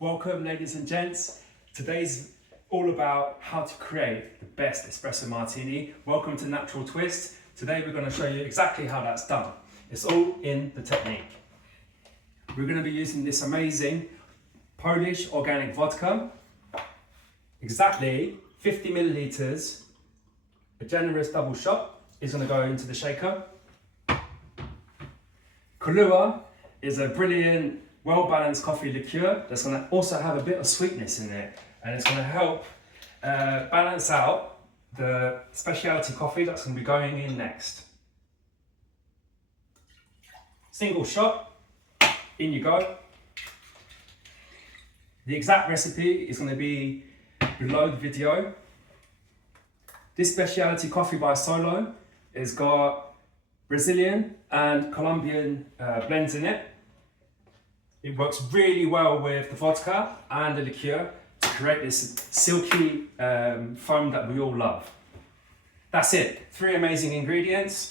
Welcome, ladies and gents. Today's all about how to create the best espresso martini. Welcome to Natural Twist. Today we're going to show you exactly how that's done. It's all in the technique. We're going to be using this amazing Polish organic vodka. Exactly 50 milliliters. A generous double shot is going to go into the shaker. Kahlua is a brilliant, well-balanced coffee liqueur that's going to also have a bit of sweetness in it, and it's going to help balance out the specialty coffee that's going to be going in next. Single shot, in you go. The exact recipe is going to be below the video. This specialty coffee by Soho has got Brazilian and Colombian blends in it. It works really well with the vodka and the liqueur to create this silky foam that we all love. That's it, 3 amazing ingredients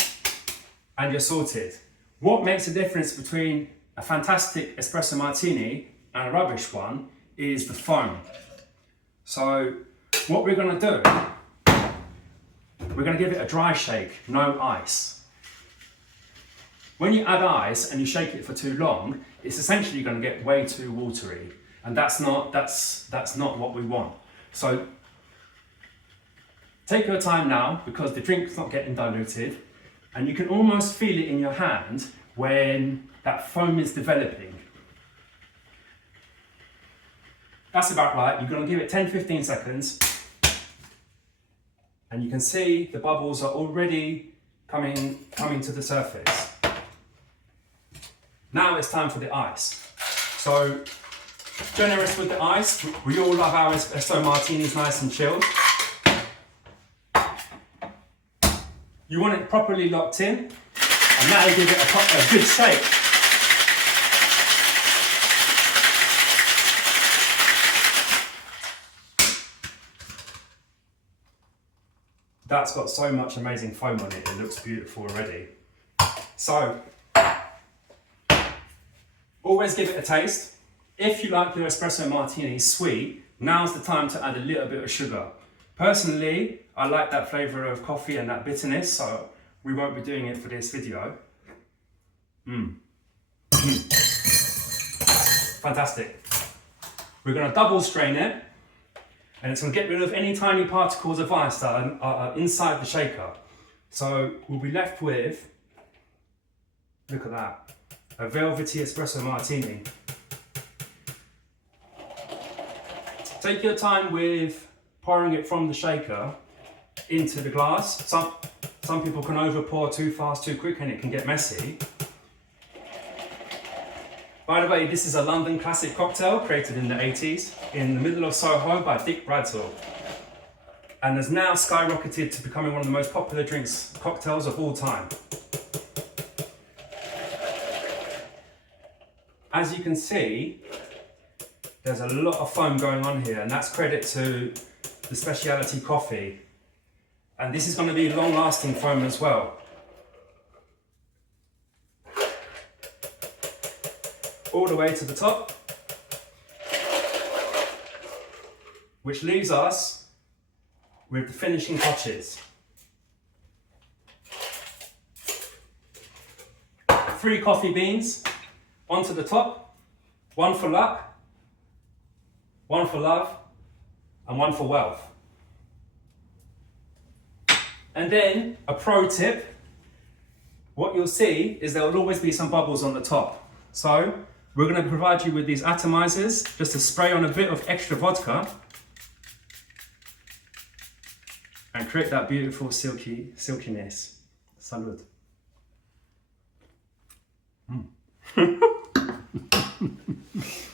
and you're sorted. What makes the difference between a fantastic espresso martini and a rubbish one is the foam. So what we're going to do, we're going to give it a dry shake, no ice. When you add ice and you shake it for too long, it's essentially going to get way too watery, and that's not what we want. So take your time now, because the drink's not getting diluted, and you can almost feel it in your hand when that foam is developing. That's about right. You're going to give it 10-15 seconds, and you can see the bubbles are already coming to the surface. Now it's time for the ice. So, generous with the ice. We all love our espresso martinis nice and chilled. You want it properly locked in, and now you give it a good shake. That's got so much amazing foam on it, it looks beautiful already. So, always give it a taste. If you like your espresso martini sweet, now's the time to add a little bit of sugar. Personally, I like that flavour of coffee and that bitterness, so we won't be doing it for this video. Fantastic. We're going to double strain it, and it's going to get rid of any tiny particles of ice that are inside the shaker. So we'll be left with, look at that, a velvety espresso martini. Take your time with pouring it from the shaker into the glass. Some people can over pour too fast, too quick, and it can get messy. By the way, this is a London classic cocktail created in the 80s in the middle of Soho by Dick Bradshaw, and has now skyrocketed to becoming one of the most popular cocktails of all time. As you can see, there's a lot of foam going on here, and that's credit to the specialty coffee. And this is going to be long-lasting foam as well. All the way to the top, which leaves us with the finishing touches. 3 coffee beans onto the top, 1 for luck, 1 for love, and 1 for wealth. And then, a pro tip, what you'll see is there will always be some bubbles on the top. So, we're going to provide you with these atomizers, just to spray on a bit of extra vodka, and create that beautiful silkiness. Salud.